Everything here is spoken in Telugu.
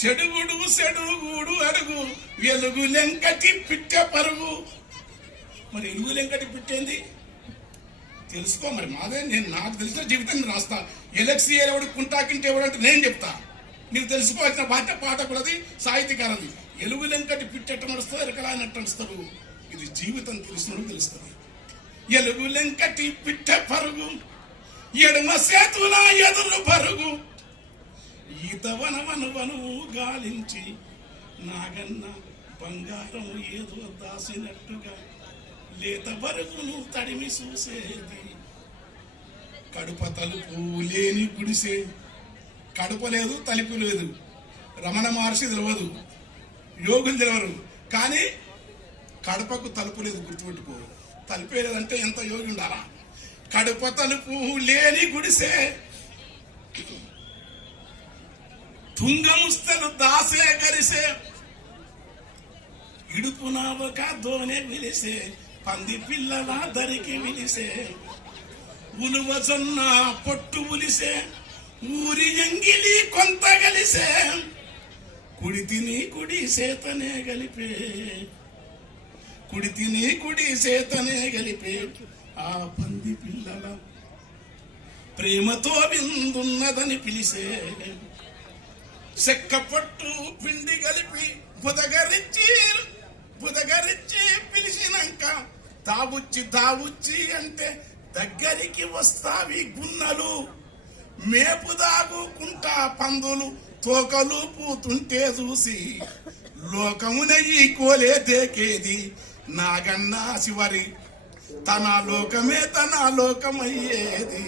చెడుగుడు చెడుగుడు అడుగు వెలుగు లెంకటి పిట్ట పరుగు. మరి ఎలుగు లెంకటి పిట్టేంది తెలుసుకో. మరి మాదే నేను నాకు తెలిసిన జీవితాన్ని రాస్తా. ఎలక్సీ ఎవడు కుంటాకింటే ఎవడంటే నేను చెప్తా. మీరు తెలుసుకోవాల్సిన బాధ్యత పాఠకులది, సాహిత్యకారది. ఎలుగు లెంకటి పిట్టెట్ట నడుస్తుంది, ఎరకలానట్టు నడుస్తారు. ఇది జీవితం తెలిసినప్పుడు తెలుస్తుంది. ఎలుగు లెంకటి పిట్ట పరుగు, ఎడమ సేతుల ఎదురు పరుగు, ఈత వనవను గాలించి నాగన్న బంగారం ఏదో దాసినట్టుగా లేత బరుగును తడిమి చూసేది. కడుప తలుపు లేని గుడిసే. కడుప లేదు, తలుపు లేదు. రమణ మహర్షి తెలియదు, యోగులు తెలియరు. కానీ కడపకు తలుపు లేదు, గుర్తుపెట్టుకో. తలుపే లేదంటే ఎంత యోగి ఉండాలా. కడుప తలుపు లేని గుడిసే, తుంగముస్తలు దాసే గరిసే, ఇడుపు నావక దోనె విలిసే, పంది పిల్లల దరికి విలిసే, ఉలువ జొన్న పొట్టు ఉలిసే, ఊరి ఎంగిలి కొంత గలిసే, కుడి తిని కుడి సేతనే గలిపే, కుడి తిని కుడి సేతనే గలిపే, ఆ పంది పిల్లల ప్రేమతో విందున్నదని పిలిసే, చెక్క పొట్టు పిండి కలిపి బుదగరిచ్చి పిలిచినాక దావుచ్చి అంటే దగ్గరికి వస్తావి గున్నలు. మేపు దాగుకుంటా పందులు తోకలు పూతుంటే చూసి లోకమున ఈ కోలే దేకేది నాగన్నా శివరి. తన లోకమే తన లోకమయ్యేది.